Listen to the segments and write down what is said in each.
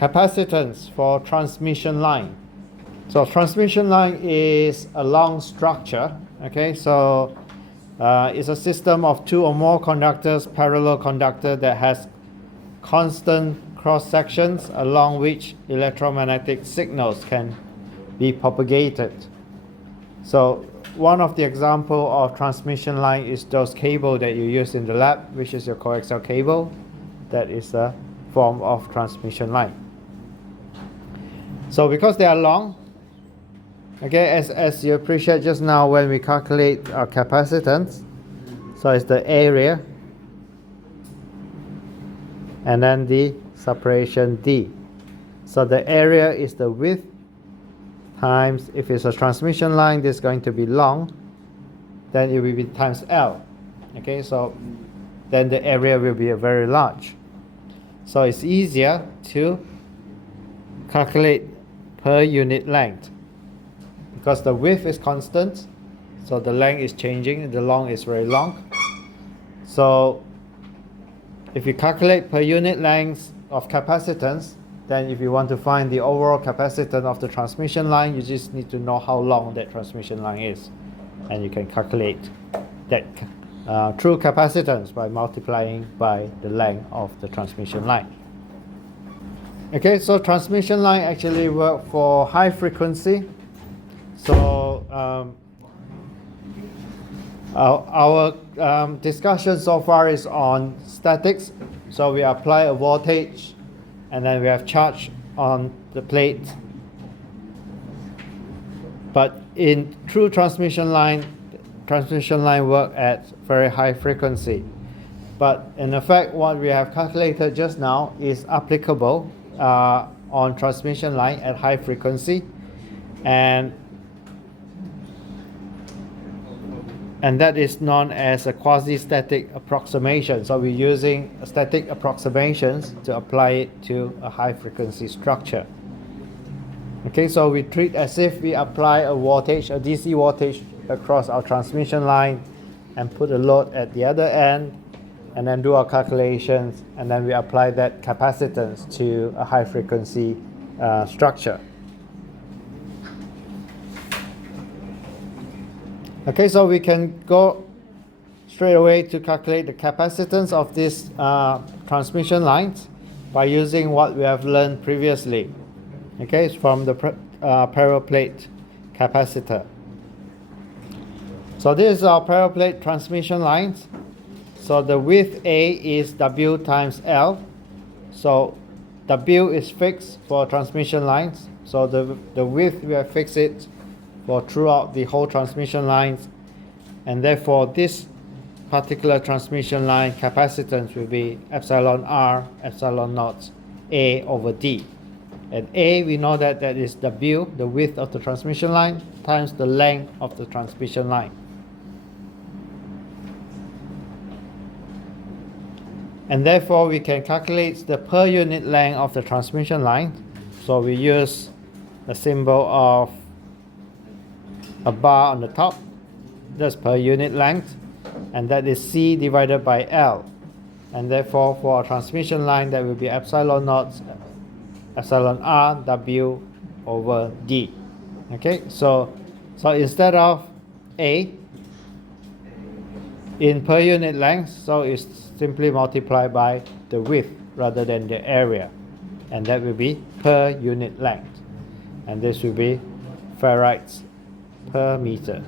Capacitance for transmission line. So transmission line is a long structure. Okay, so it's a system of two or more conductors, parallel conductor, that has constant cross sections along which electromagnetic signals can be propagated. So one of the example of transmission line is those cable that you use in the lab, which is your coaxial cable. That is a form of transmission line. So because they are long, okay, as you appreciate just now when we calculate our capacitance, so it's the area and then the separation D. So the area is the width times, if it's a transmission line, this is going to be long, then it will be times L. Okay, so then the area will be very large. So it's easier to calculate per unit length because the width is constant, so the length is changing, the long is very long. So if you calculate per unit length of capacitance, then if you want to find the overall capacitance of the transmission line, you just need to know how long that transmission line is, and you can calculate that true capacitance by multiplying by the length of the transmission line. Okay, so transmission line actually work for high frequency. So our discussion so far is on statics. So we apply a voltage and then we have charge on the plate. But in true transmission line work at very high frequency. But in effect, what we have calculated just now is applicable on transmission line at high frequency, and that is known as a quasi-static approximation. So we're using static approximations to apply it to a high frequency structure. Okay, so we treat as if we apply a voltage, a DC voltage across our transmission line and put a load at the other end, and then do our calculations, and then we apply that capacitance to a high frequency structure. Okay, so we can go straight away to calculate the capacitance of this transmission lines by using what we have learned previously. Okay, it's from the parallel plate capacitor. So this is our parallel plate transmission lines. So the width A is W times L. So W is fixed for transmission lines. So the width, we have fixed it for throughout the whole transmission lines. And therefore this particular transmission line capacitance will be epsilon R, epsilon naught A over D. And A, we know that is W, the width of the transmission line, times the length of the transmission line. And therefore we can calculate the per unit length of the transmission line. So we use a symbol of a bar on the top. That's per unit length, and that is C divided by L. And therefore for our transmission line, that will be epsilon naught, epsilon R W over D. Okay, so instead of A in per unit length, so it's simply multiplied by the width rather than the area, and that will be per unit length, and this will be farads per meter.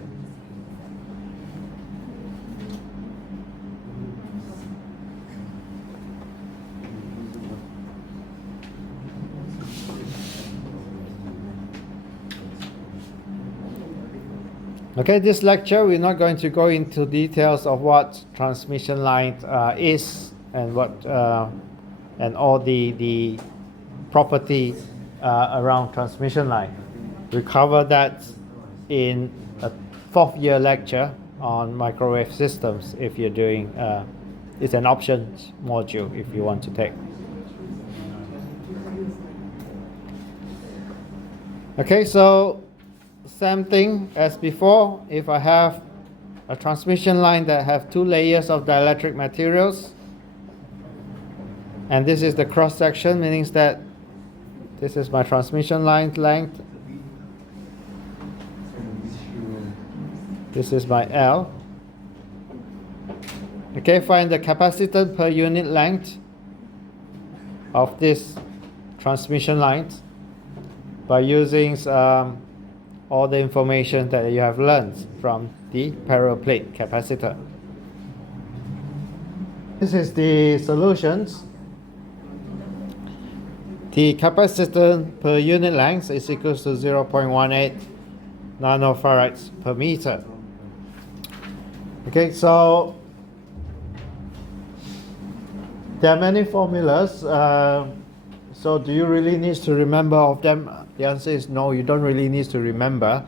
Okay, this lecture we're not going to go into details of what transmission line is and what and all the property around transmission line. We cover that in a 4th year lecture on microwave systems if you're doing it's an options module if you want to take. Okay, so same thing as before. If I have a transmission line that have 2 layers of dielectric materials, and this is the cross section, meaning that This is my transmission line length. This is my L. Okay, find the capacitance per unit length of this transmission lines by using all the information that you have learned from the parallel plate capacitor. This is the solutions. The capacitance per unit length is equal to 0.18 nanofarads per meter. Okay, so there are many formulas. So do you really need to remember of them? The answer is no, you don't really need to remember.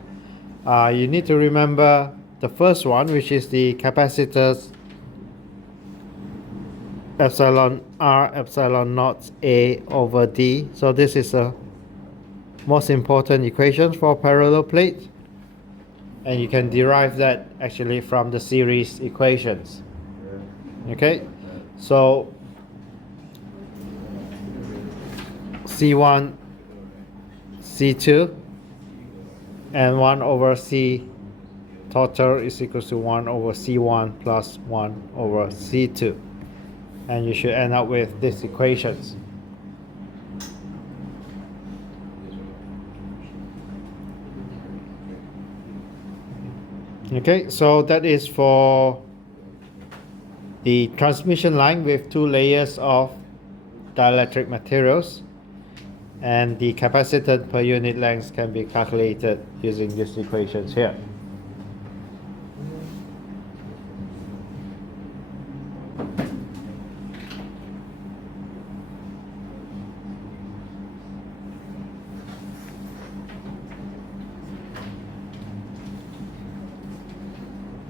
You need to remember the first one, which is the capacitors epsilon R epsilon naught A over D. So this is the most important equation for parallel plate, and you can derive that actually from the series equations. Okay, so C1 C2 and 1 over C total is equal to 1 over C1 plus 1 over C2, and you should end up with these equations. Okay, so that is for the transmission line with 2 layers of dielectric materials, and the capacitance per unit length can be calculated using these equations here.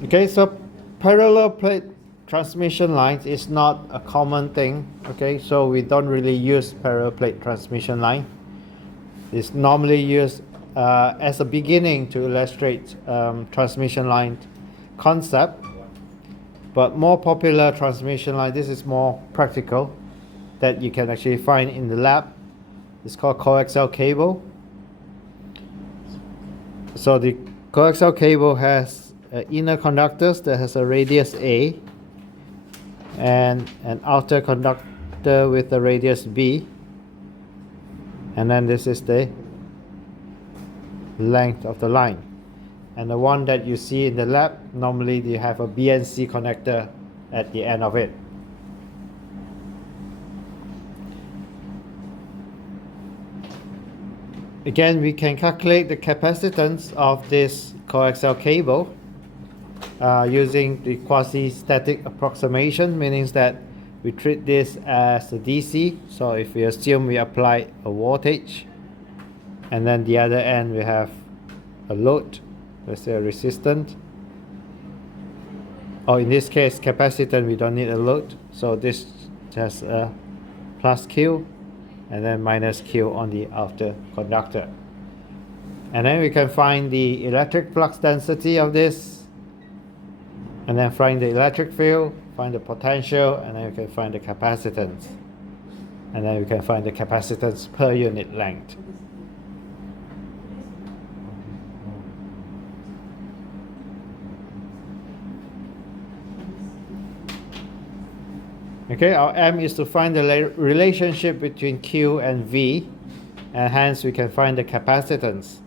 Okay, so parallel plate transmission lines is not a common thing. Okay, so we don't really use parallel plate transmission line. It's normally used as a beginning to illustrate transmission line concept, but more popular transmission line, this is more practical, that you can actually find in the lab. It's called coaxial cable. So the coaxial cable has inner conductors that has a radius A and an outer conductor with a radius B, and then this is the length of the line. And the one that you see in the lab, normally you have a BNC connector at the end of it. Again, we can calculate the capacitance of this coaxial cable using the quasi-static approximation, meaning that we treat this as a DC. So if we assume we apply a voltage, and then the other end we have a load, let's say a resistance, or in this case capacitance, we don't need a load, so this has a plus Q and then minus Q on the outer conductor. And then we can find the electric flux density of this, and then find the electric field, find the potential, and then we can find the capacitance, and then we can find the capacitance per unit length. Okay, our M is to find the relationship between Q and V, and hence we can find the capacitance.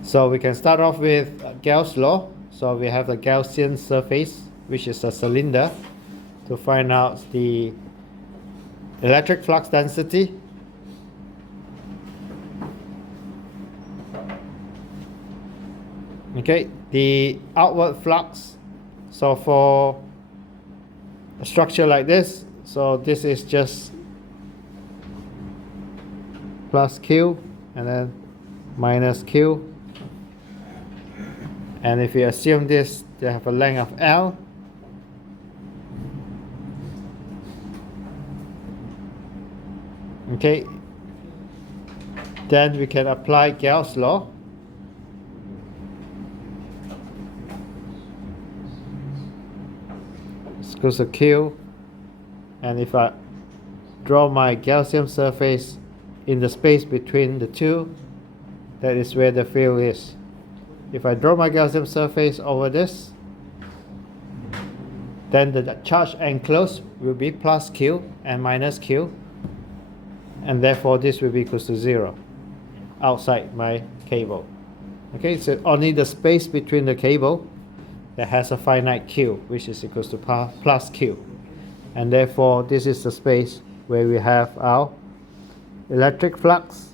So we can start off with Gauss' law. So we have the Gaussian surface, which is a cylinder, to find out the electric flux density. Okay, the outward flux. So for a structure like this, so this is just plus Q and then minus Q. And if you assume this, they have a length of L. Okay, then we can apply Gauss' law. It's equals to Q, and if I draw my Gaussian surface in the space between the two, that is where the field is. If I draw my Gaussian surface over this, then the charge enclosed will be plus Q and minus Q, and therefore this will be equal to 0 outside my cable. Okay, so only the space between the cable that has a finite Q, which is equal to plus Q, and therefore this is the space where we have our electric flux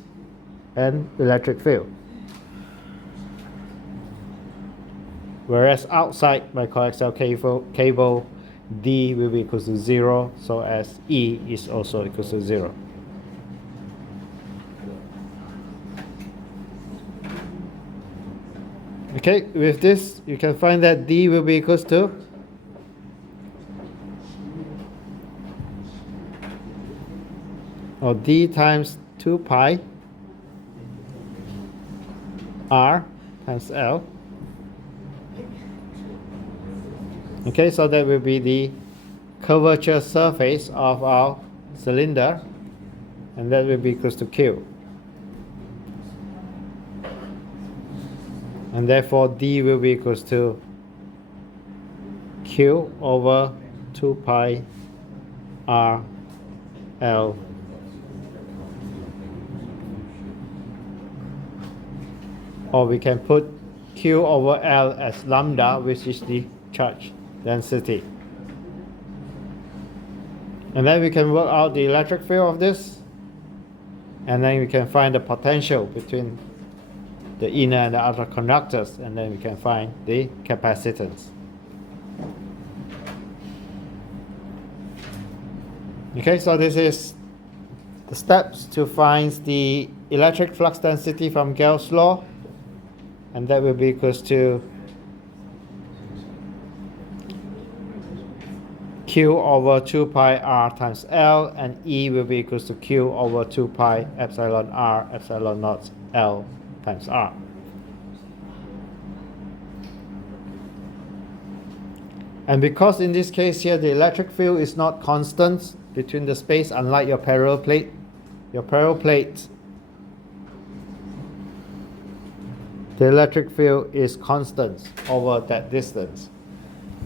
and electric field. Whereas outside my coaxial cable, D will be equal to 0, so as E is also equal to 0. Okay, with this you can find that D will be equal to D times 2 pi R times L. Okay, so that will be the curvature surface of our cylinder, and that will be equal to Q. And therefore D will be equal to Q over 2 pi R L. Or we can put Q over L as lambda, which is the charge density. And then we can work out the electric field of this, and then we can find the potential between the inner and the outer conductors, and then we can find the capacitance. Okay, so this is the steps to find the electric flux density from Gauss' law, and that will be equal to Q over 2 pi R times L, and E will be equal to Q over 2 pi epsilon R epsilon naught L times R. And because in this case here the electric field is not constant between the space, unlike your parallel plate, the electric field is constant over that distance.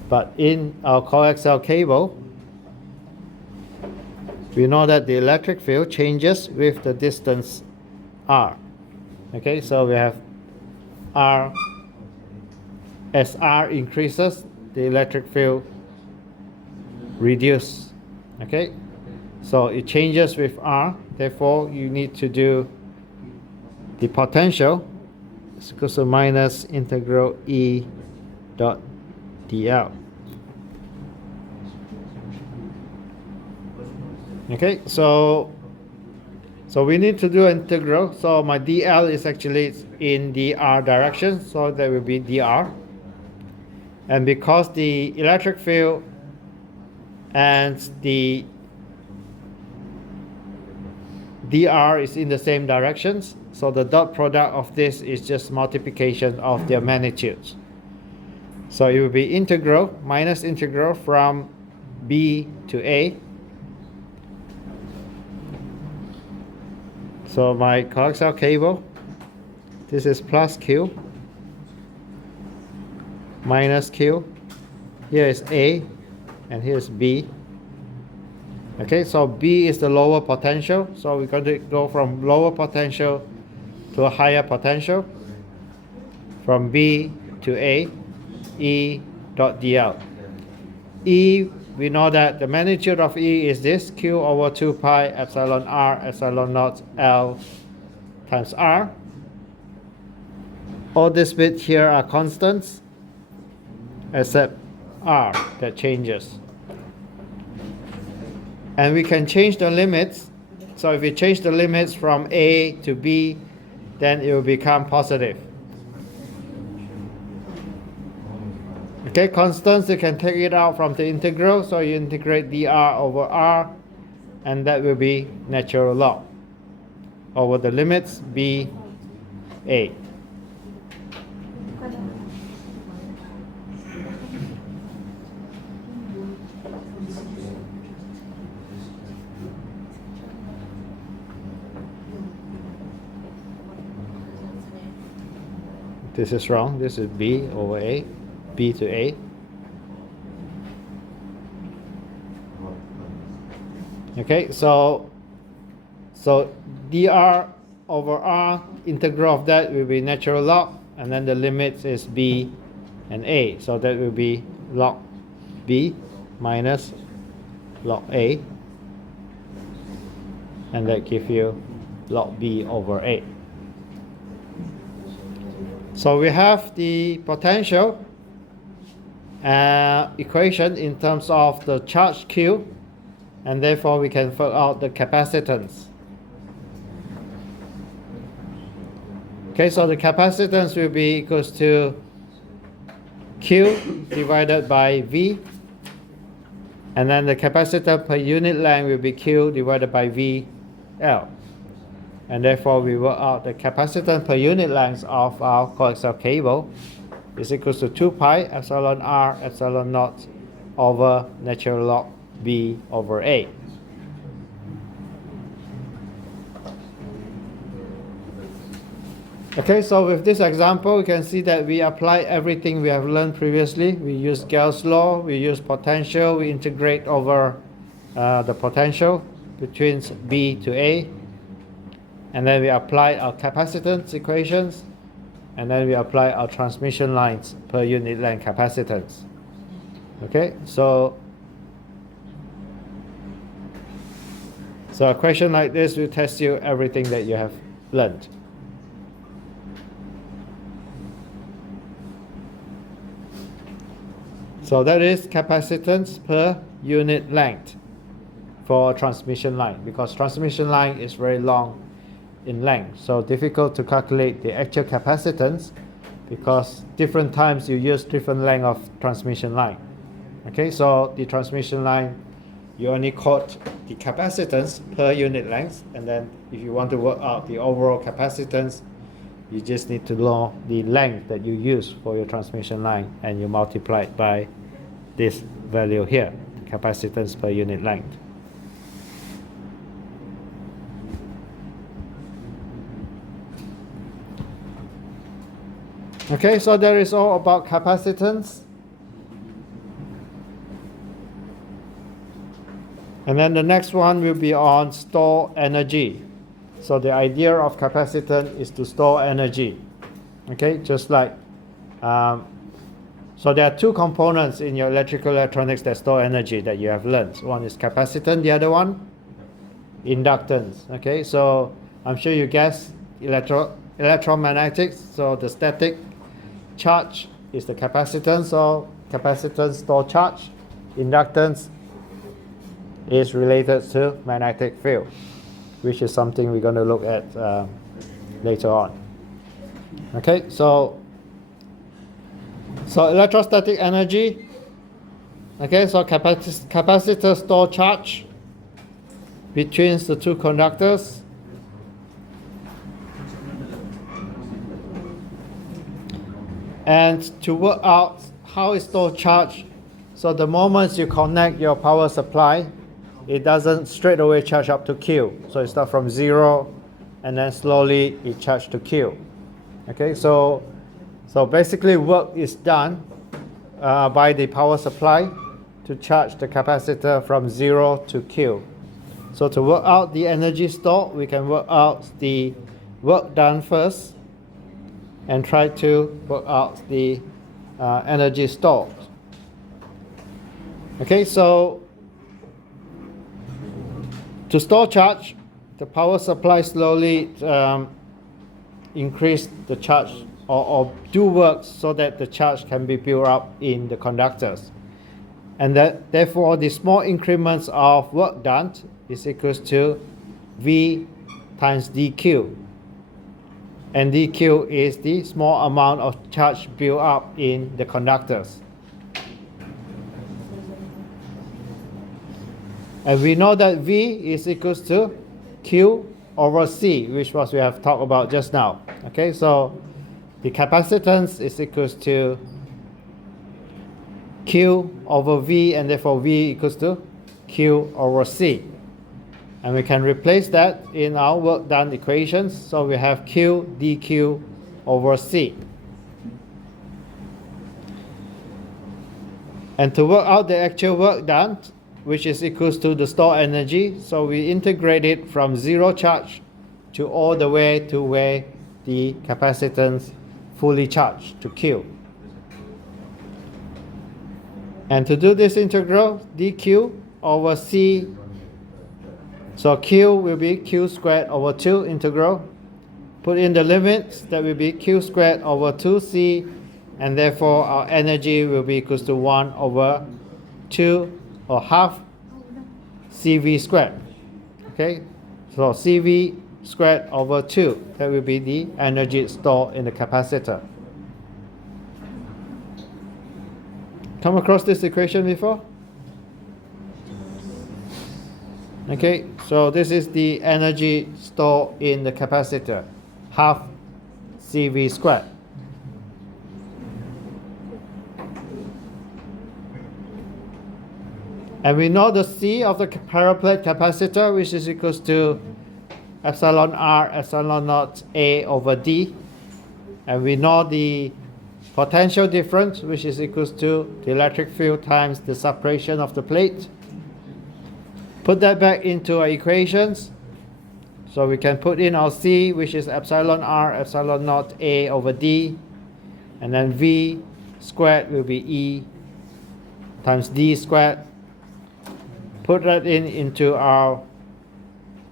But in our coaxial cable, we know that the electric field changes with the distance R. Okay, so we have R. As R increases, the electric field reduces. Okay, so it changes with R. Therefore, you need to do the potential is equal to minus integral E dot dl. Okay, so we need to do integral. So my dl is actually in the r direction, so that will be dr. And because the electric field and the dr is in the same directions, so the dot product of this is just multiplication of their magnitudes. So it will be integral, minus integral from B to A. So my coaxial cable, this is plus Q, minus Q. Here is A, and here is B. Okay, so B is the lower potential. So we're going to go from lower potential to a higher potential, from B to A. E dot dl. E, we know that the magnitude of E is this, Q over 2 pi epsilon R epsilon naught L times R. All this bit here are constants except R that changes. And we can change the limits. So if we change the limits from A to B, then it will become positive. Okay, constants, you can take it out from the integral, so you integrate dr over r, and that will be natural log over the limits b, a. This is wrong. This is B over A, B to A. Okay, so dr over r, integral of that will be natural log, and then the limit is B and A. So that will be log B minus log A, and that gives you log B over A. So we have the potential equation in terms of the charge Q, and therefore we can work out the capacitance. Okay, so the capacitance will be equals to Q divided by V, and then the capacitor per unit length will be Q divided by VL. And therefore we work out the capacitance per unit length of our coaxial cable is equals to 2 pi epsilon r epsilon naught over natural log B over A. Okay, so with this example, you can see that we apply everything we have learned previously. We use Gauss' law, we use potential, we integrate over the potential between B to A, and then we apply our capacitance equations, and then we apply our transmission lines per unit length capacitance. Okay, so a question like this will test you everything that you have learned. So that is capacitance per unit length for a transmission line, because transmission line is very long in length, so difficult to calculate the actual capacitance because different times you use different length of transmission line. Okay, so the transmission line, you only quote the capacitance per unit length, and then if you want to work out the overall capacitance, you just need to know the length that you use for your transmission line, and you multiply it by this value here, the capacitance per unit length. Okay, so that is all about capacitance. And then the next one will be on store energy. So the idea of capacitance is to store energy. Okay, just like, so there are two components in your electrical electronics that store energy that you have learned. One is capacitance, the other one, inductance. Okay, so I'm sure you guessed electromagnetics. So the static charge is the capacitance, so capacitance store charge. Inductance is related to magnetic field, which is something we're going to look at later on. Okay, so electrostatic energy. Okay, so capacitor store charge between the two conductors. And to work out how it stores charge, so the moment you connect your power supply, it doesn't straight away charge up to Q. So it starts from 0 and then slowly it charges to Q. Okay, so basically work is done by the power supply to charge the capacitor from 0 to Q. So to work out the energy stored, we can work out the work done first and try to work out the energy stored. Okay, so to store charge, the power supply slowly increase the charge or do work so that the charge can be built up in the conductors. And that therefore the small increments of work done is equals to V times dQ. And dQ is the small amount of charge built up in the conductors. And we know that V is equals to Q over C, which was we have talked about just now. Okay, so the capacitance is equals to Q over V, and therefore V equals to Q over C. And we can replace that in our work done equations. So we have Q dQ over C. And to work out the actual work done, which is equals to the stored energy, so we integrate it from 0 charge to all the way to where the capacitance fully charged to Q. And to do this integral, dq over c, so q will be q squared over 2 integral. Put in the limits, that will be q squared over 2c, and therefore our energy will be equals to 1 over 2 or half cv squared. Okay, so cv squared over 2, that will be the energy stored in the capacitor. Come across this equation before? Okay, so this is the energy stored in the capacitor, half cv squared. And we know the C of the paraplate capacitor, which is equals to epsilon r epsilon naught A over D. And we know the potential difference, which is equals to the electric field times the separation of the plate. Put that back into our equations. So we can put in our C, which is epsilon r epsilon naught A over D. And then V squared will be E times D squared. Put that into our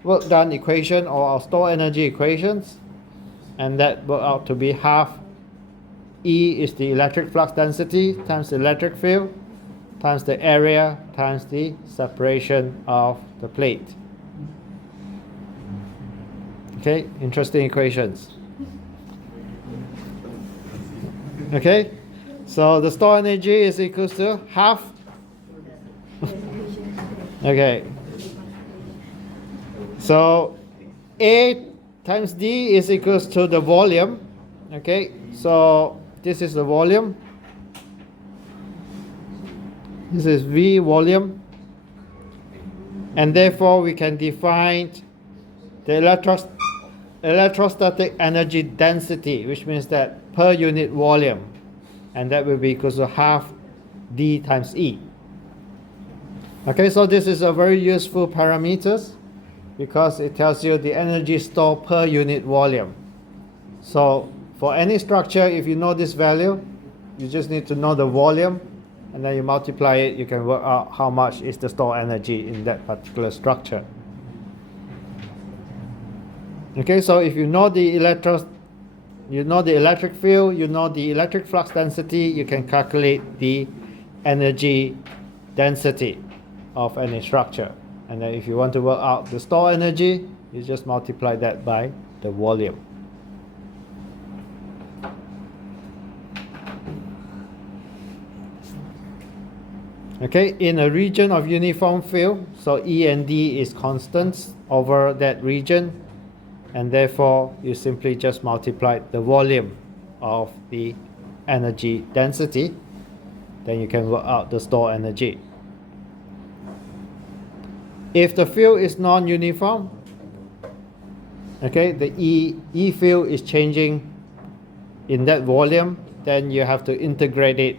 work done equation or our stored energy equations, and that work out to be half E is the electric flux density times the electric field times the area times the separation of the plate. Okay, interesting equations. Okay, so the stored energy is equals to half. Okay, so A times D is equals to the volume. Okay, so this is the volume. This is V volume. And therefore we can define the electrostatic energy density, which means that per unit volume. And that will be equals to half D times E. Okay, so this is a very useful parameters because it tells you the energy stored per unit volume. So for any structure, if you know this value, you just need to know the volume, and then you multiply it, you can work out how much is the stored energy in that particular structure. Okay, so if you know the electric field, you know the electric flux density, you can calculate the energy density of any structure. And then if you want to work out the stored energy, you just multiply that by the volume. Okay, in a region of uniform field, so E and D is constants over that region, and therefore you simply just multiply the volume of the energy density, then you can work out the stored energy. If the field is non-uniform, okay, the E field is changing in that volume, then you have to integrate it.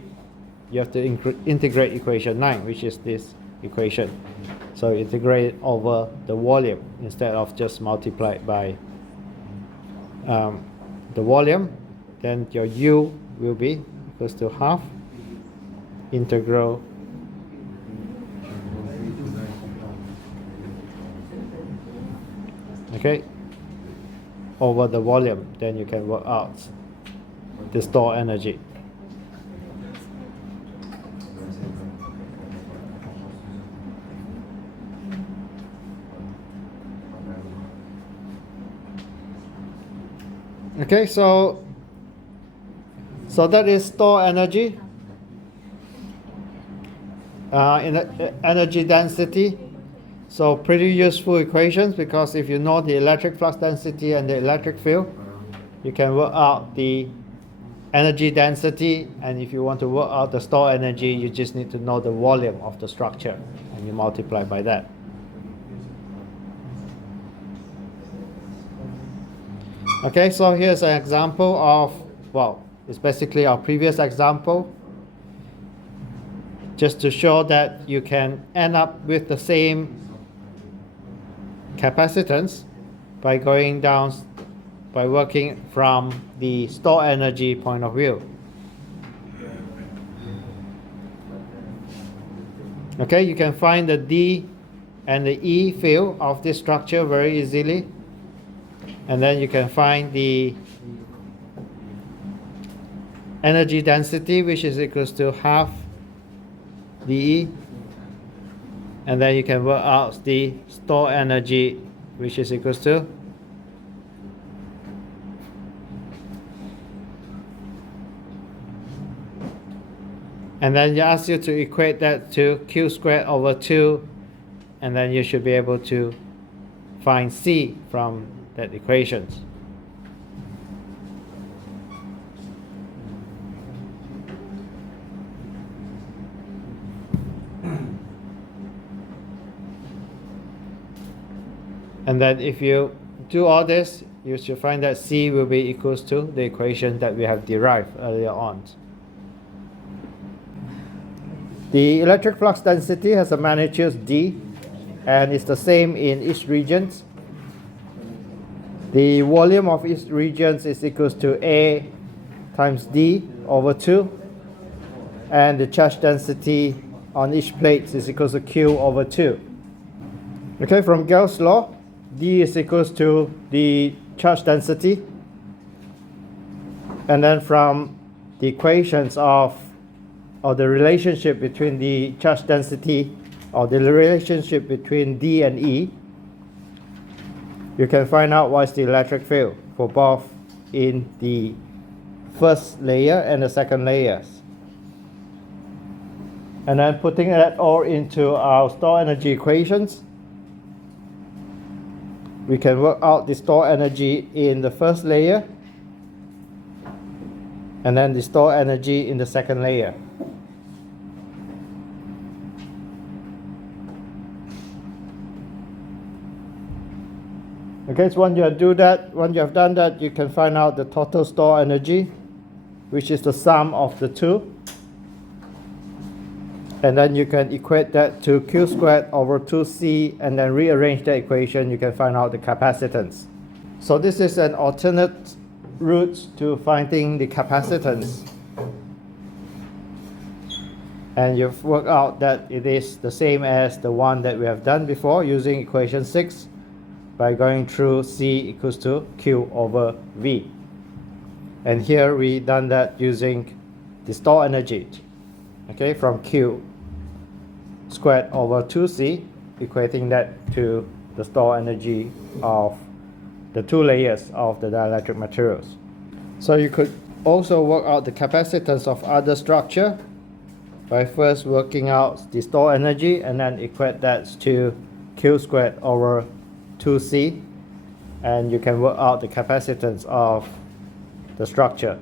You have to integrate equation 9, which is this equation. So integrate it over the volume instead of just multiply it by the volume. Then your U will be equals to half integral over the volume. Then you can work out the stored energy. Okay, so that is stored energy in energy density. So pretty useful equations, because if you know the electric flux density and the electric field, you can work out the energy density, and if you want to work out the stored energy, you just need to know the volume of the structure and you multiply by that. Okay, so here's an example of, well, it's basically our previous example. just to show that you can end up with the same capacitance by going down, by working from the store energy point of view. Okay, you can find the D and the E field of this structure very easily, and then you can find the energy density, which is equals to half dE, and then you can work out the store energy, which is equals to and then you ask you to equate that to Q squared over 2, and then you should be able to find C from that equations. And then if you do all this, you should find that C will be equals to the equation that we have derived earlier on. The electric flux density has a magnitude D, and it's the same in each region. The volume of each region is equals to A times D over 2, and the charge density on each plate is equals to Q over 2. Okay, from Gauss' law, D is equals to the charge density, and then from the equations of or the relationship between the charge density or the relationship between D and E, you can find out what's the electric field for both in the first layer and the second layers. And then putting that all into our store energy equations, we can work out the store energy in the first layer and then the store energy in the second layer. Okay, so once you have done that, you can find out the total store energy, which is the sum of the two. And then you can equate that to Q squared over 2C, and then rearrange the equation, you can find out the capacitance. So this is an alternate route to finding the capacitance. And you've worked out that it is the same as the one that we have done before using equation 6 by going through C equals to Q over V. And here we done that using the store energy, okay, from Q squared over 2C, equating that to the store energy of the two layers of the dielectric materials. So you could also work out the capacitance of other structure by first working out the store energy and then equate that to Q squared over 2C, and you can work out the capacitance of the structure.